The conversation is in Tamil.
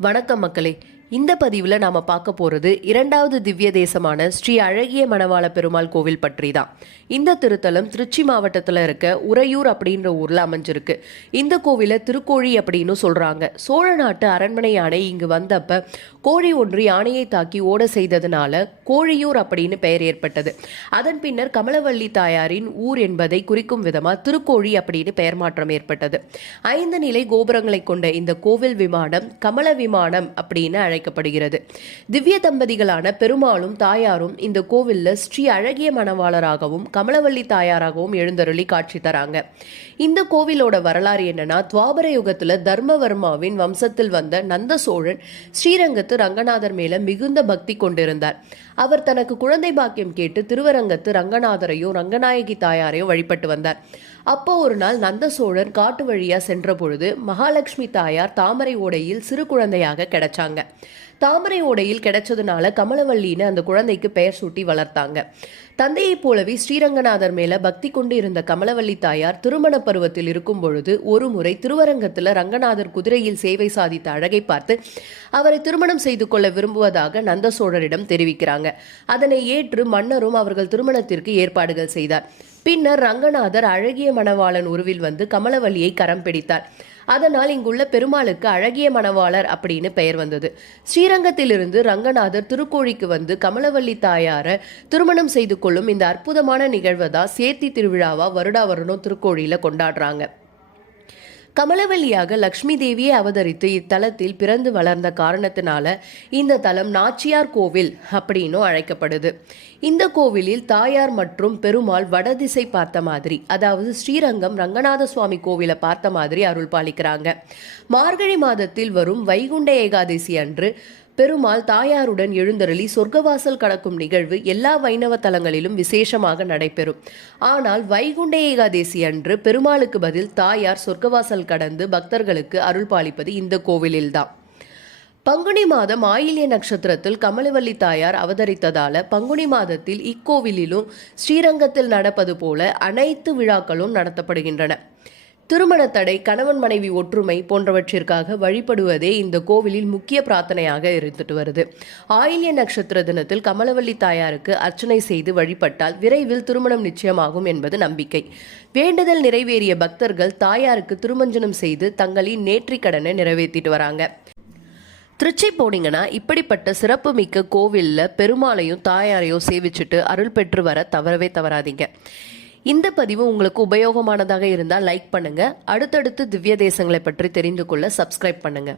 வணக்கம் மக்களே. இந்த பதிவில் நாம் பார்க்க போகிறது இரண்டாவது திவ்ய தேசமான ஸ்ரீ அழகிய மணவாள பெருமாள் கோவில் பற்றி தான் இந்த திருத்தலம் திருச்சி மாவட்டத்தில் இருக்க உறையூர் அப்படின்ற ஊரில் அமைஞ்சிருக்கு. இந்த கோவிலை திருக்கோழி அப்படின்னு சொல்கிறாங்க சோழ நாட்டு அரண்மனை யானை இங்கு வந்தப்ப கோழி ஒன்று யானையை தாக்கி ஓட செய்ததுனால கோழியூர் அப்படின்னு பெயர் ஏற்பட்டது. அதன் பின்னர் கமலவள்ளி தாயாரின் ஊர் என்பதை குறிக்கும் விதமாக திருக்கோழி அப்படின்னு பெயர் மாற்றம் ஏற்பட்டது. ஐந்து நிலை கோபுரங்களை கொண்ட இந்த கோவில் விமானம் கமல விமானம் அப்படின்னு அழைக்கப்படுகிறது திவ்ய தம்பதிகளான பெருமாளும் தாயாரும் இந்த கோவிலில் ஸ்ரீ அழகிய மணவாளராகவும் கமலவள்ளி தாயாராகவும் எழுந்தருளி காட்சி தராங்க. இந்த கோவிலோட வரலாறு என்னன்னா துவாபர யுகத்தில் தர்மவர்மாவின் வம்சத்தில் வந்த நந்த சோழன் ஸ்ரீரங்கத்து ரங்கநாதர் மேல மிகுந்த பக்தி கொண்டிருந்தார். அவர் தனக்கு குழந்தை பாக்கியம் கேட்டு திருவரங்கத்து ரங்கநாதரையும் ரங்கநாயகி தாயாரையும் வழிபட்டு வந்தார். அப்போ ஒரு நாள் நந்த சோழர் காட்டு வழியா சென்ற பொழுது மகாலட்சுமி தாயார் தாமரை ஓடையில் சிறு குழந்தையாக கிடைச்சாங்க. தாமரை ஓடையில் கிடைச்சதுனால கமலவள்ளின்னு அந்த குழந்தைக்கு பெயர் சூட்டி வளர்த்தாங்க. தந்தையைப் போலவே ஸ்ரீரங்கநாதர் மேல பக்தி கொண்டு இருந்த கமலவள்ளி தாயார் திருமண பருவத்தில் இருக்கும் பொழுது ஒரு முறை திருவரங்கத்தில் ரங்கநாதர் குதிரையில் சேவை சாதித்த அழகை பார்த்து அவரை திருமணம் செய்து கொள்ள விரும்புவதாக நந்த சோழரிடம் தெரிவிக்கிறாங்க. அதனை ஏற்று மன்னரும் அவர்கள் திருமணத்திற்கு ஏற்பாடுகள் செய்தார். பின்னர் ரங்கநாதர் அழகிய மணவாளன் உருவில் வந்து கமலவள்ளியை கரம் பிடித்தார். அதனால் இங்குள்ள பெருமாளுக்கு அழகிய மணவாளர் அப்படின்னு பெயர் வந்தது. ஸ்ரீரங்கத்திலிருந்து ரங்கநாதர் திருக்கோழிக்கு வந்து கமலவல்லி தாயார திருமணம் செய்து கொள்ளும் இந்த அற்புதமான நிகழ்வை தான் சேர்த்தி திருவிழாவா வருடா வருடம் திருக்கோழியில கொண்டாடுறாங்க. கமலவல்லியாக லக்ஷ்மி தேவியை அவதரித்து இத்தலத்தில் பிறந்து வளர்ந்த காரணத்தினால இந்த தலம் நாச்சியார் கோவில் அப்படின்னும் அழைக்கப்படுது. இந்த கோவிலில் தாயார் மற்றும் பெருமாள் வடதிசை பார்த்த மாதிரி அதாவது ஸ்ரீரங்கம் ரங்கநாத சுவாமி கோவிலை பார்த்த மாதிரி அருள் பாலிக்கிறாங்க. மார்கழி மாதத்தில் வரும் வைகுண்ட ஏகாதசி அன்று பெருமாள் தாயாருடன் எழுந்தருளி சொர்க்கவாசல் கடக்கும் நிகழ்வு எல்லா வைணவ தலங்களிலும் விசேஷமாக நடைபெறும். ஆனால் வைகுண்ட ஏகாதேசி அன்று பெருமாளுக்கு பதில் தாயார் சொர்க்கவாசல் கடந்து பக்தர்களுக்கு அருள் பாலிப்பது இந்த கோவிலில்தான். பங்குனி மாதம் ஆயில்ய நட்சத்திரத்தில் கமலவல்லி தாயார் அவதரித்ததால பங்குனி மாதத்தில் இக்கோவிலிலும் ஸ்ரீரங்கத்தில் நடப்பது போல அனைத்து விழாக்களும் நடத்தப்படுகின்றன. திருமண தடை கணவன் மனைவி ஒற்றுமை போன்றவற்றிற்காக வழிபடுவதே இந்த கோவிலில் முக்கிய பிரார்த்தனையாக இருந்துட்டு வருது. ஆயில்ய நட்சத்திர தினத்தில் கமலவல்லி தாயாருக்கு அர்ச்சனை செய்து வழிபட்டால் விரைவில் திருமணம் நிச்சயமாகும் என்பது நம்பிக்கை. வேண்டுதல் நிறைவேறிய பக்தர்கள் தாயாருக்கு திருமஞ்சனம் செய்து தங்களின் நேற்றிக் கடனை நிறைவேற்றிட்டு வராங்க. திருச்சி போனீங்கன்னா இப்படிப்பட்ட சிறப்புமிக்க கோவிலில் பெருமாளையும் தாயாரையும் சேவிச்சுட்டு அருள் பெற்று வர தவறவே தவறாதீங்க. இந்த பதிவு உங்களுக்கு உபயோகமானதாக இருந்தால் லைக் பண்ணுங்க. அடுத்தடுத்து திவ்ய தேசங்களை பற்றி தெரிந்து கொள்ள சப்ஸ்கிரைப் பண்ணுங்க.